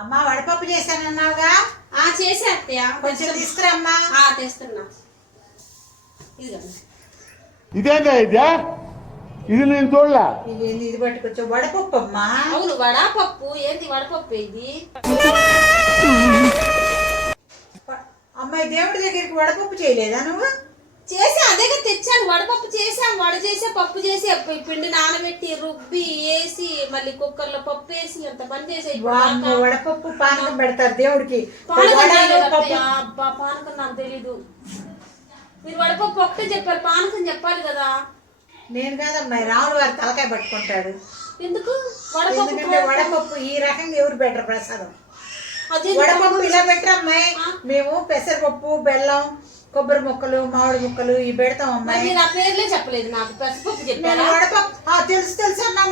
అమ్మా వడపప్పు చేశానన్నావుగా? చేసే అత్తయ్య. కొంచెం తీసుకురమ్మా. తెస్తున్నా. ఇదేందా ఇదే? ఇది నేను చూడలా. ఇది పట్టుకొచ్చా వడపప్పు అమ్మా. అవును వడపప్పు. ఏంది వడపప్పు ఇది? అమ్మాయి దేవుడి దగ్గరికి వడపప్పు చేయలేదా నువ్వు? చేసా, అదే తెచ్చాను. వడపప్పు చేసాం. వడ చేసే పప్పు చేసి పిండి నానబెట్టి రుబ్బి వేసి మళ్ళీ కుక్కర్లో పప్పు వేసి అంత పని చేసే. వడపప్పు పానకం పెడతారు దేవుడికి. అబ్బా పానకం నాకు తెలీదు. మీరు వడపప్పు ఒకటే చెప్పారు, పానకం చెప్పాలి కదా. నేను కాదమ్మాయి, రాములు వారి తలకాయ పట్టుకుంటాడు. ఎందుకు? ఎందుకంటే వడపప్పు ఈ రకంగా ఎవరు పెట్టరు ప్రసాదం. వడపప్పు ఇలా పెట్టరమ్మాయి. మేము పెసరపప్పు, బెల్లం, కొబ్బరి ముక్కలు, మామిడి ముక్కలు ఇవి పెడతాం అమ్మాయి. నా పేర్లే చెప్పలేదు నాకు. పెసరపప్పు చెప్పాను. వడపప్పు తెలుసు అన్నా.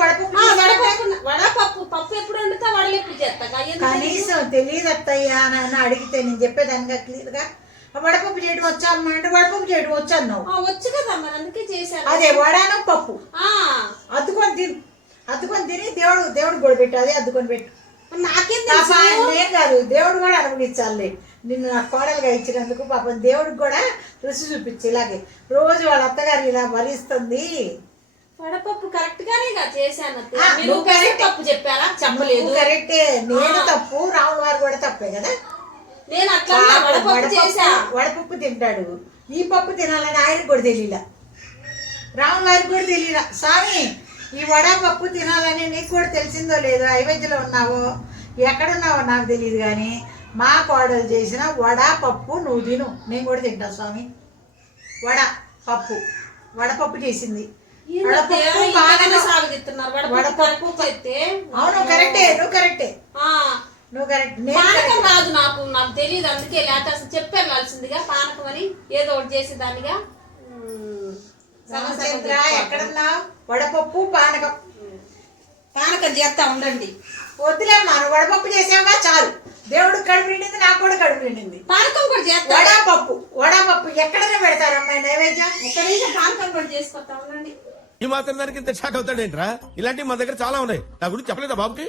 వడపప్పు పప్పు ఎప్పుడు వండుతా, వడలు ఎప్పుడు చేస్తా. కనీసం తెలియదు అత్తయ్యా అని అడిగితే నేను చెప్పేదానిగా క్లియర్ గా వడపప్పు చేయడం వచ్చా అమ్మా అంటే వడపప్పు చేయడం వచ్చా అన్నావు. వచ్చు కదా మరి, అందుకే చేశాను. అదే వడాను పప్పు అద్దుకొని తిని దేవుడు కూడా పెట్టు. అదే అద్దుకొని పెట్టు. నాకేం కాదు, దేవుడు కూడా అనుభవించాలి. నిన్ను నా కోడలుగా ఇచ్చినందుకు పాపం దేవుడికి కూడా రుచి చూపించి ఇలాగే రోజు వాళ్ళ అత్తగారు ఇలా భరిస్తుంది. వడపప్పు కరెక్ట్ గానే చేశాను. పప్పు చెప్పారా? చెప్పలేదు. కరెక్టే. నేను తప్పు, రాముల వారు కూడా తప్పే కదా. నేను అట్లా వడపప్పు తింటాడు. ఈ పప్పు తినాలని ఆయనకు కూడా తెలియలా, రాముల వారికి కూడా తెలియలా. స్వామి ఈ వడపప్పు తినాలని నీకు కూడా తెలిసిందో లేదో, అయోధ్యలో ఉన్నావో ఎక్కడున్నావో నాకు తెలియదు, కానీ మా కోడలు చేసిన వడపప్పు నువ్వు తిను, నేను కూడా తింటా స్వామి. వడపప్పు చేసింది. అవును కరెక్టే, నువ్వు కరెక్టే. పానకం రాదు నాకు తెలియదు, అందుకే లేకపోతే అసలు చెప్పాల్సిందిగా పానకం అని ఏదో ఒకటి చేసేదానిగా. ఎక్కడున్నావు? వడపప్పు పానకం చేస్తా ఉండండి. వద్దులేమ్మా, నువ్వు వడపప్పు చేసావుగా చాలు. దేవుడికి కడుపు నిండింది, నాకు కూడా కడుపు నిండింది. పానకం కూడా చేస్తా. వడపప్పు ఎక్కడనే పెడతారు అమ్మాయి నైవేద్యం. ఒక్క పానకం కూడా చేసుకొస్తా ఉండండి. ఈ మాత్రం దానికి ఇంత షాక్ అవుతాడేంట్రా? ఇలాంటివి మన దగ్గర చాలా ఉన్నాయి. నా గురించి చెప్పలేదా బాబుకి?